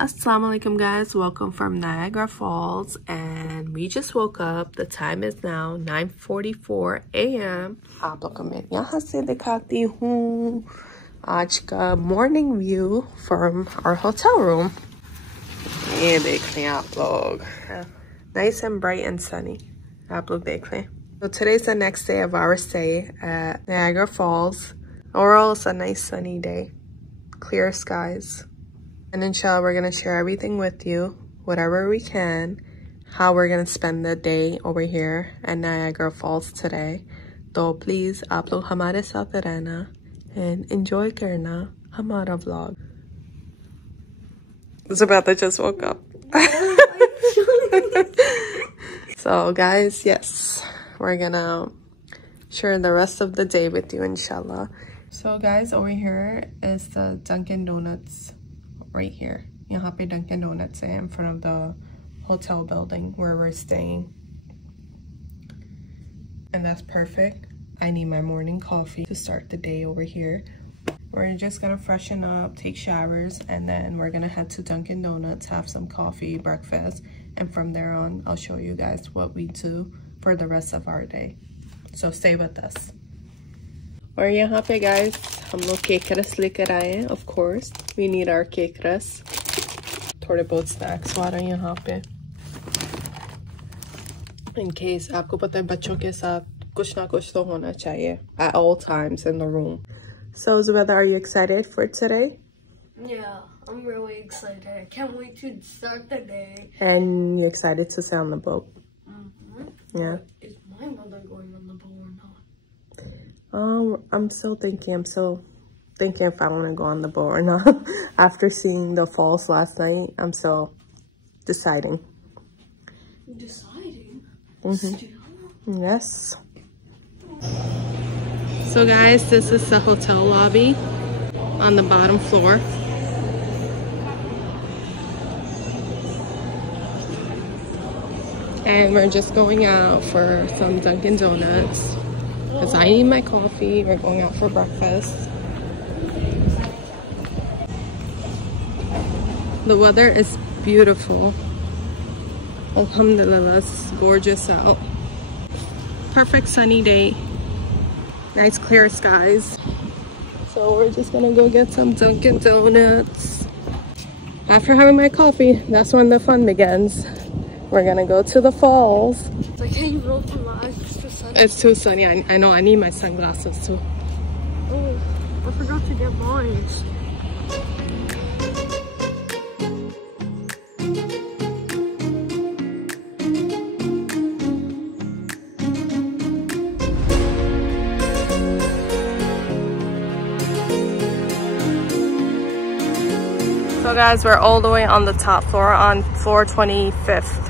Assalamu alaikum guys, welcome from Niagara Falls, and we just woke up. The time is now 9:44 a.m. आप लोग को मैं यहाँ से दिखाती हूँ आज का morning view from our hotel room. ये देख लें आप लोग, nice and bright and sunny. आप लोग देख लें. So today's the next day of our stay at Niagara Falls. Overall, it's a nice sunny day, clear skies. And inshallah, we're going to share everything with you, whatever we can, how we're going to spend the day over here at Niagara Falls today. So please, आप लोग हमारे साथ रहना and enjoy करना हमारा vlog. Zabata just woke up. So guys, yes, we're going to share the rest of the day with you, inshallah. So guys, over here is the Dunkin' Donuts. Right here, यहाँ पे Dunkin' Donuts in front of the hotel building where we're staying, and that's perfect. I need my morning coffee to start the day over here. We're just gonna freshen up, take showers, and then we're gonna head to Dunkin' Donuts, have some coffee, breakfast, and from there on, I'll show you guys what we do for the rest of our day. So stay with us. और यहाँ पे guys, हम लोग cake रस लेकर आए हैं. Of course, we need our cake रस. थोड़े बहुत snacks आ रहे हैं यहाँ पे. In case आपको पता है बच्चों के साथ कुछ ना कुछ तो होना चाहिए at all times in the room. So Zabeda, are you excited for today? Yeah, I'm really excited. I can't wait to start the day. And you're excited to stay on the boat? Yeah. Is my mother going on the boat or not? I'm still thinking if I want to go on the boat or not. After seeing the falls last night, I'm still deciding. Deciding? Mm-hmm. Yes. So guys, this is the hotel lobby on the bottom floor. And we're just going out for some Dunkin' Donuts. Because I need my coffee. We're going out for breakfast. The weather is beautiful. Alhamdulillah, it's gorgeous out. Perfect sunny day. Nice clear skies. So we're just gonna go get some Dunkin' Donuts. After having my coffee, that's when the fun begins. We're gonna go to the falls. It's like, hey, you rolled your eyes. It's too sunny. I know. I need my sunglasses too. Oh, I forgot to get mine. So guys, we're all the way on the top floor, on floor 25th.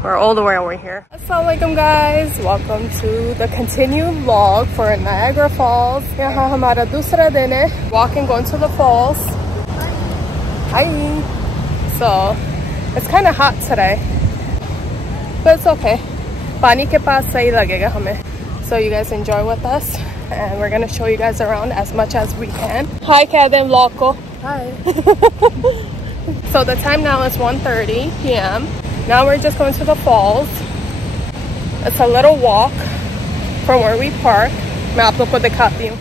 We're all the way over here. Assalamualaikum guys, welcome to the continued vlog for Niagara Falls. यहाँ हमारा दूसरा दिन है, walking, going to the falls. Hi. So it's kind of hot today, but it's okay. पानी के पास सही लगेगा हमें. So you guys enjoy with us, and we're gonna show you guys around as much as we can. Hi Kevin Loco. Hi. So the time now is 1:30 p.m. Now we're just going to the falls. It's a little walk from where we park. मैं आप लोग को दिखाती हूँ.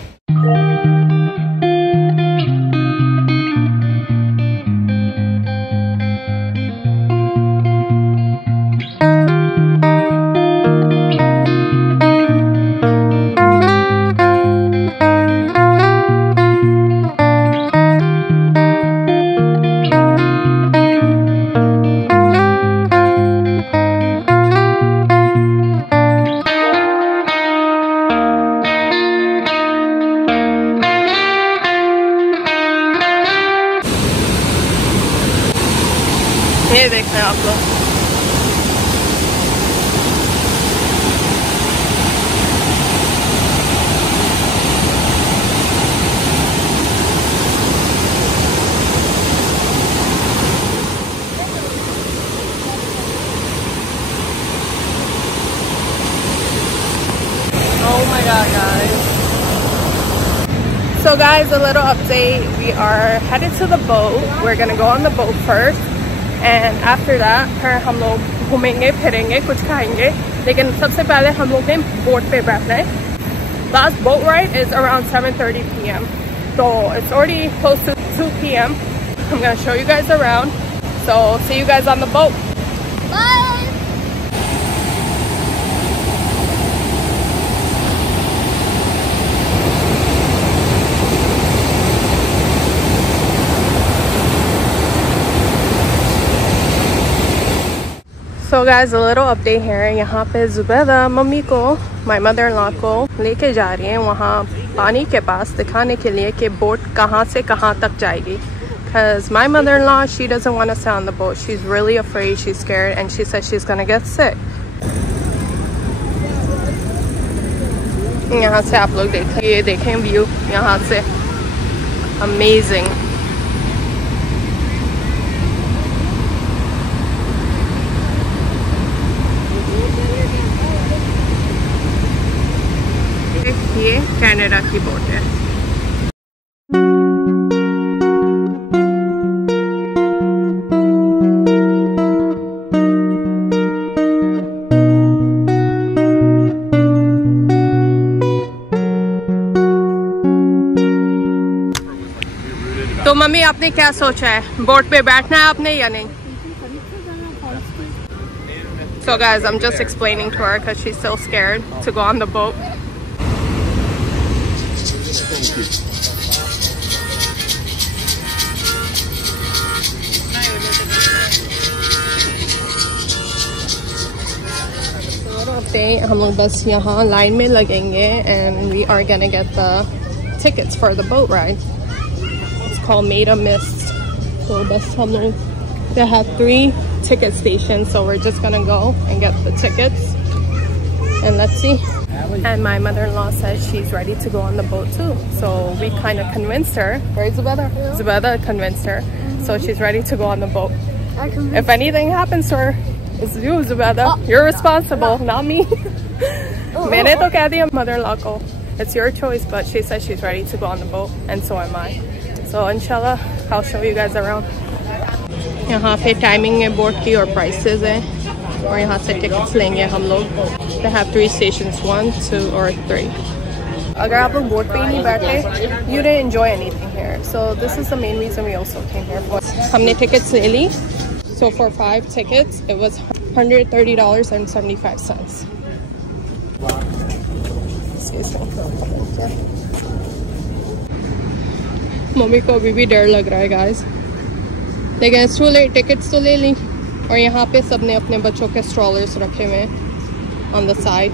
ये देख रहे हैं आप लोग. Oh my god, guys. So guys, guys, a little update. We are headed to the boat. We're gonna go on the boat first, and after that फिर हम लोग घूमेंगे फिरेंगे कुछ खाएंगे, लेकिन सबसे पहले हम लोग ने बोट पे बैठना है. Last boat ride is around 7:30 p.m. So it's already close to 2 p.m. I'm gonna show you guys around. So see you guys on the boat. Bye. So guys, a little update here. यहाँ पे Zubaida mummy को, my mother-in-law को लेके जा रही हैं वहाँ पानी के पास दिखाने के लिए कि बोट कहाँ से कहाँ तक जाएगी. Because my mother-in-law, she doesn't want to sit on the boat. She's really afraid, she's scared, and she says she's gonna get sick. यहाँ से आप लोग देखें, ये देखें व्यू यहाँ से, amazing. ये कनाडा की बोट है. तो मम्मी आपने क्या सोचा है, बोट पे बैठना है आपने या नहीं? So guys, I'm just explaining to her because she's so scared to go on the boat. हम लोग बस यहाँ लाइन में लगेंगे and we are gonna get the tickets for the boat ride. It's called Made a Mist. So बस हम लोग, they have 3 ticket stations, so we're just gonna go and get the tickets and let's see. And my mother-in-law says she's ready to go on the boat too, so we kind of convinced her. Right, Zubeda? Yeah. Zubeda convinced her, so she's ready to go on the boat. If anything happens to her, it's you, Zubeda. You're responsible, not me. मैंने तो कह दिया mother-in-law को. It's your choice, but she says she's ready to go on the boat, and so am I. So inshallah, I'll show you guys around. यहाँ पे timing है boat की और प्राइसेस है, और यहाँ से टिकट्स लेंगे हम लोग. They have 3 stations, 1, 2 or 3. अगर आप लोग बोट पे ही नहीं बैठे, you didn't enjoy anything here. So this is the main reason we also came here for. हमने टिकट्स ले ली. So for 5 tickets, it was $130.75. Mummy को अभी भी डर लग रहा है guys. लेकिन it's too late, टिकट्स तो ले ली. और यहाँ पे सबने अपने बच्चों के स्ट्रॉलर्स रखे हुए हैं on the side.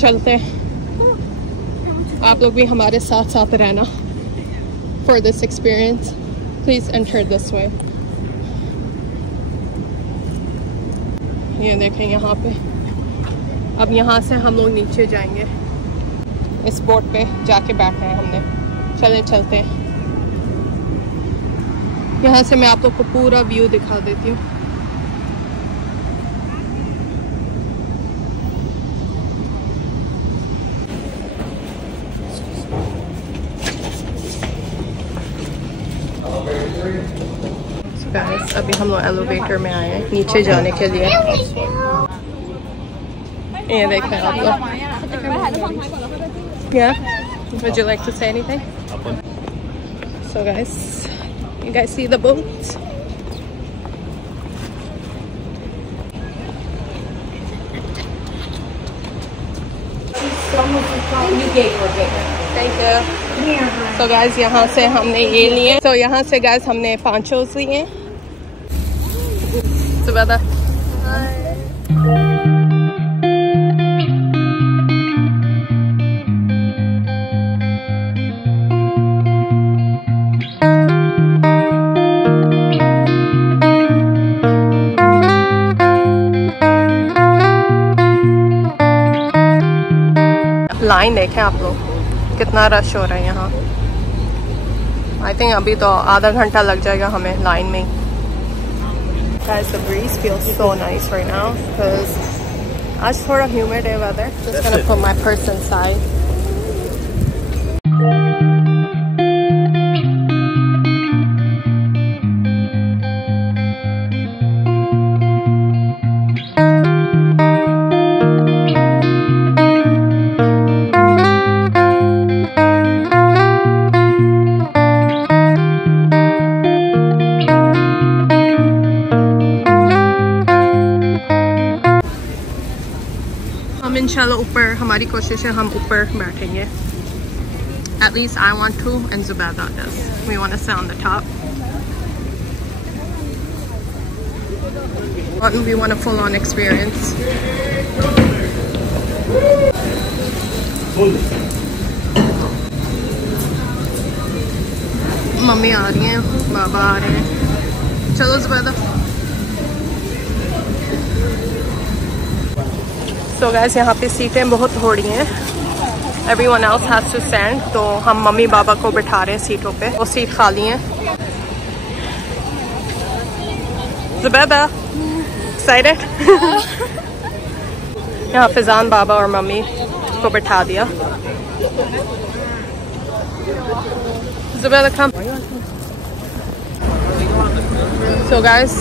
चलते हैं. आप लोग भी हमारे साथ साथ रहना for this experience. Please enter this way. ये देखें यहाँ पे. अब यहाँ से हम लोग नीचे जाएंगे. इस बोट पे जाके बैठना है हमने. चलते हैं. यहाँ से मैं आप लोग को पूरा व्यू दिखा देती हूँ. गाइस, अभी हम लोग एलिवेटर में आए हैं नीचे जाने के लिए. ये देखें आप लोग. Yeah, would you like to say anything? So guys, you guys see the boat? Thank you. So guys, यहाँ से हमने ये लिए. So यहाँ से guys हमने ponchos लिए. Zubeda. लाइन देखें आप लोग, कितना रश हो रहा है यहाँ. आई थिंक अभी तो आधा घंटा लग जाएगा हमें लाइन में. Guys, the breeze feels so nice right now because आज थोड़ा humid है weather. Just gonna put my purse inside. इंशाल्लाह ऊपर हमारी कोशिश है हम ऊपर बैठेंगे. At least I want to and Zubaida does. We want to sit on the top. We want a full-on experience. Mummy आ रही हैं, बाबा आ रहे हैं. चलो Zubaida. So guys, यहाँ पे सीटें बहुत थोड़ी हैं. Everyone else has to stand. तो हम मम्मी बाबा को बिठा रहे हैं सीटों पे. वो सीट खाली हैं. Zubaida, excited? यहाँ फिजान बाबा और मम्मी को बिठा दिया. Zubaida, come. So guys,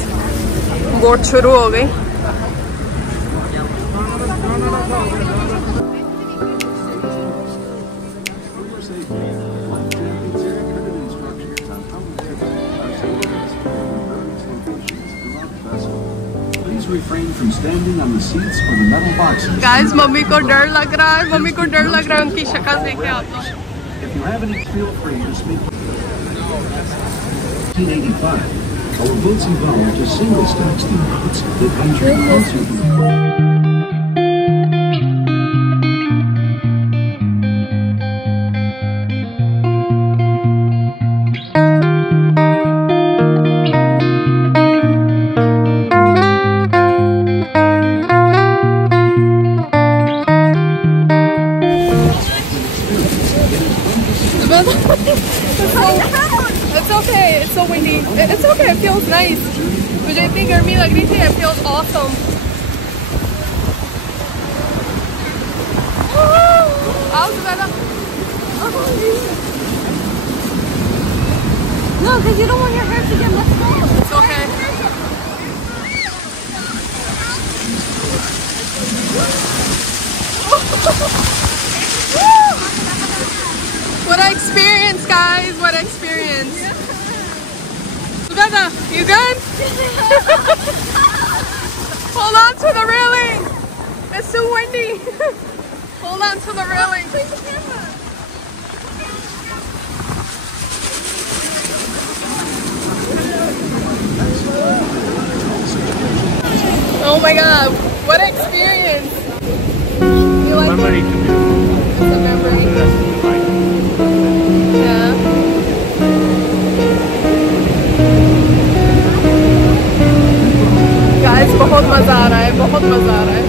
boat शुरू हो गई. Refrain from standing on the seats or the metal boxes. Guys, mummy को डर लग रहा है. मम्मी को डर लग रहा है. उनकी शक्ल देख के आप लोग. If you have any, feel free to speak. 1985, our boats evolved to single-stack steamboats that ventured closer to. It's okay. It's so windy. It's okay. It feels nice. मुझे इतनी गर्मी लग रही थी. It feels awesome. Out Zubaida. No, because you don't want your hair to get messed up. It's okay. What an experience, guys! What an experience! Zubaida, you good? Hold on to the railing! It's too windy! Hold on to the railing! Oh my god, what an experience! You like it? It's a memory. Yeah. Guys, बहुत मजा आ रहा है. बहुत मजा आ रहा है.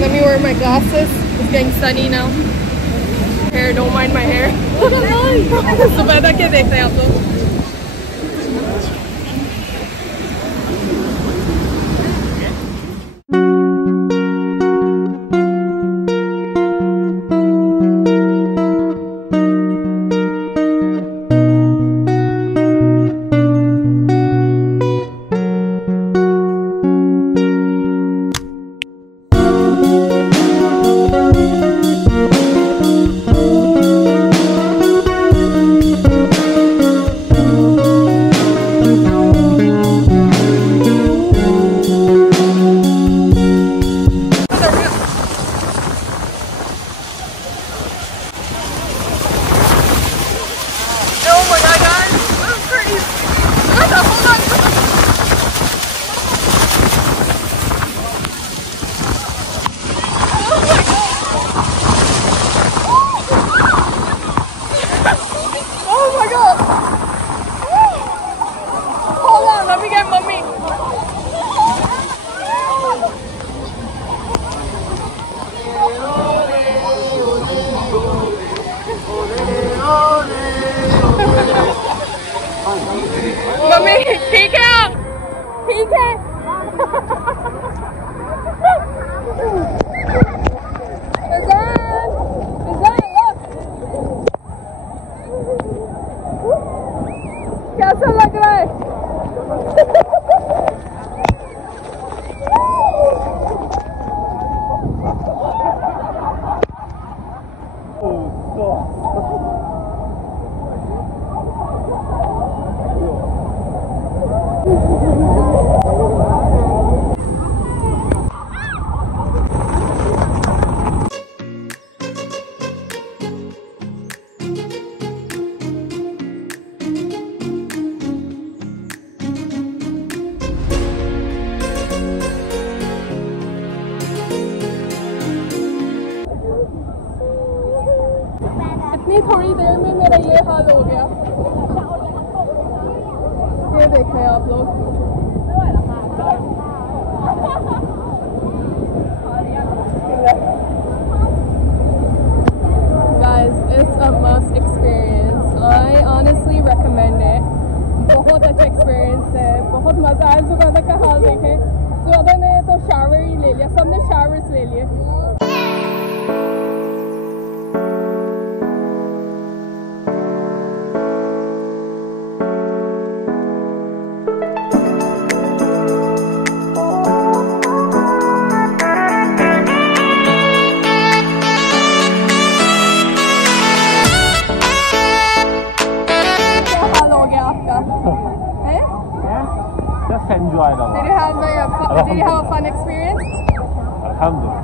Let me wear my glasses. It's getting sunny now. Hair, don't mind my hair. Zubaida क्या देखते हैं आप लोग? मम्मी ठीक है आप ठीक है कैसा लग रहा है देख रहे हैं आप लोग? Guys, it's a must experience. I honestly recommend it. बहुत अच्छा experience है, बहुत मजा आया। जुबैदा का हाल देखें, जुबैदा ने तो शावर ही ले लिया, सबने शावर्स ले लिए। Enjoy it a lot. Did you have a fun experience? Alhamdulillah.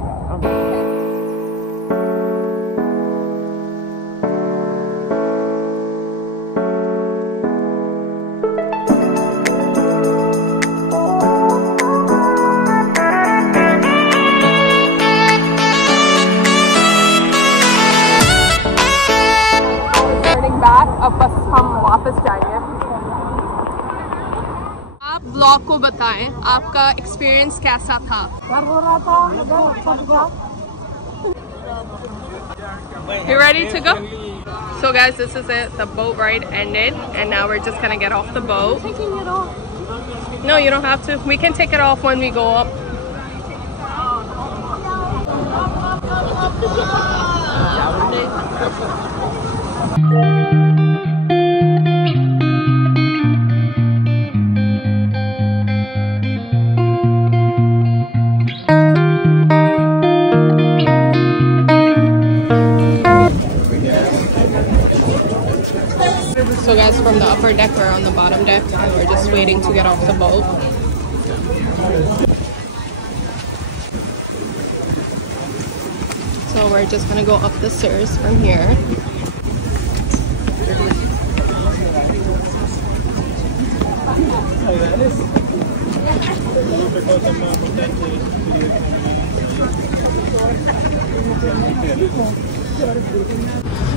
Turning back, अब बस हम वापस जाएंगे। ब्लॉग को बताएं आपका एक्सपीरियंस कैसा था? You ready to go? So guys, this is it. The boat ride ended and now we're just gonna get off the boat. Taking it off. No, you don't have to. We can take it off when we go up. So guys, from the upper deck, we're on the bottom deck and we're just waiting to get off the boat. So we're just gonna go up the stairs from here.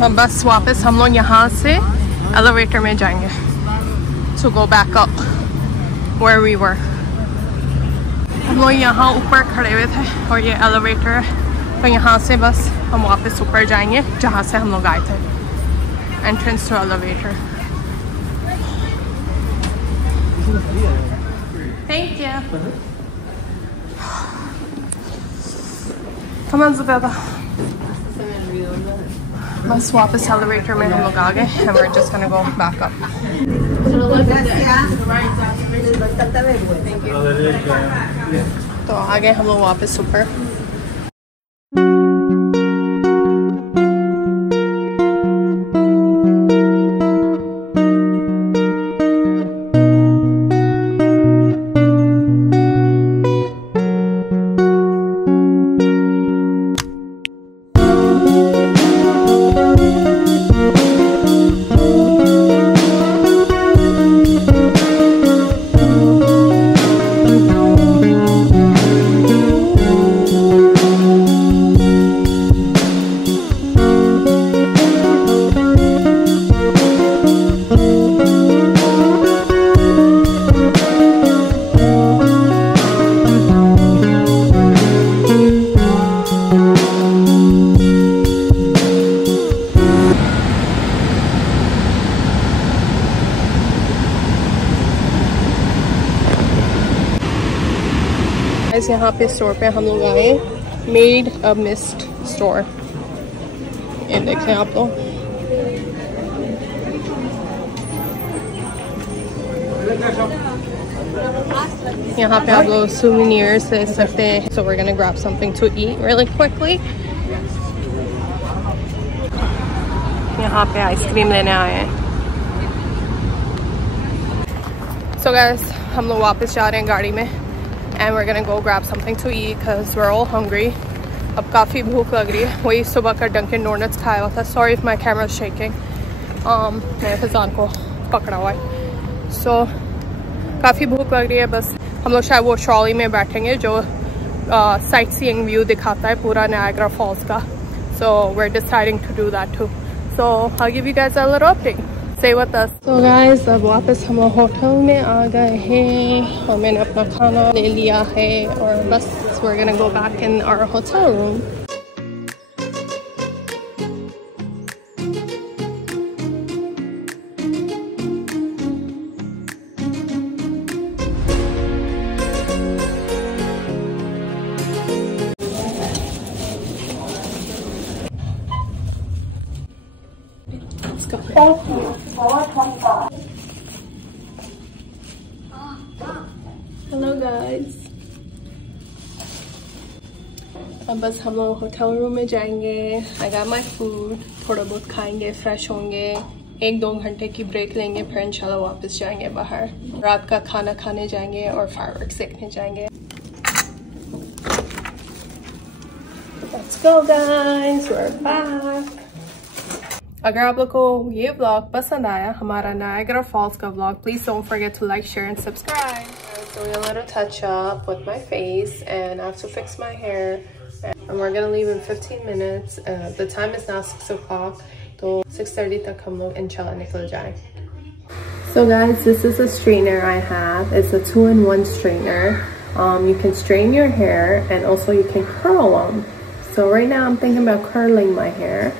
अब बस वापस हम लोग यहाँ से elevator में जाएंगे to go back up where we were. हम लोग यहाँ ऊपर खड़े हुए थे और ये एलिवेटर है, तो यहाँ से बस हम वापस ऊपर जाएंगे जहाँ से हम लोग आए थे. Entrance to elevator. Thank you. Come on, Zabella. बस वापस एलिवेटर में हम लोग आ गए and we're just gonna go back up. तो आ गए हम लोग वापस ऊपर. यहाँ पे स्टोर पे हम लोग आए, मेड अ मिस्ट स्टोर. ये देखें आप लोग. यहाँ पे आप लोग souvenirs ले सकते हैं. So we're gonna grab something to eat really quickly. यहाँ पे आइसक्रीम लेने आए हैं. So guys, हम लोग वापस जा रहे हैं गाड़ी में. And we're gonna go grab something to eat because we're all hungry. अब काफ़ी भूख लग रही है. वही सुबह का Dunkin' Donuts खाया हुआ था. Sorry if my camera is shaking. मेरे फजान को पकड़ा हुआ है. So काफ़ी भूख लग रही है. बस हम लोग शायद वो ट्रॉली में बैठेंगे जो साइट सीइंग व्यू दिखाता है पूरा Niagara Falls का. So we're deciding to do that too. So I'll give you guys a little update. Stay with us. So guys, अब वापस हम होटल में आ गए हैं और मैंने अपना खाना ले लिया है और बस we're gonna go back in our hotel room. Let's go. Hello guys. अब बस हम लोग होटल रूम में जाएंगे. I got my food. थोड़ा बहुत खाएंगे, फ्रेश होंगे, 1-2 घंटे की ब्रेक लेंगे, फिर इंशाल्लाह वापस जाएंगे बाहर. रात का खाना खाने जाएंगे और फायरवर्क्स देखने जाएंगे. Let's go guys, we're back. अगर आप लोग को ये व्लॉग पसंद आया, हमारा नायग्रा फॉल्स का vlog, please don't forget to like, share and subscribe. I'm doing a little touch up with my face and I have to fix my hair. And we're gonna leave in 15 minutes. The time is now 6 o'clock. So 6:30 तक हम लोग इंशाल्लाह निकल जाए. So guys, this is a straightener I have. It's a 2-in-1 straightener. You can straighten your hair and also you can curl them. So right now I'm thinking about curling my hair.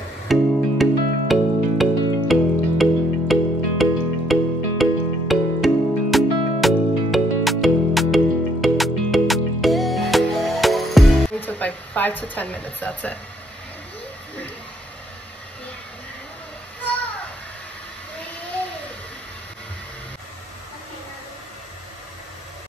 It took like 5 to 10 minutes, that's it.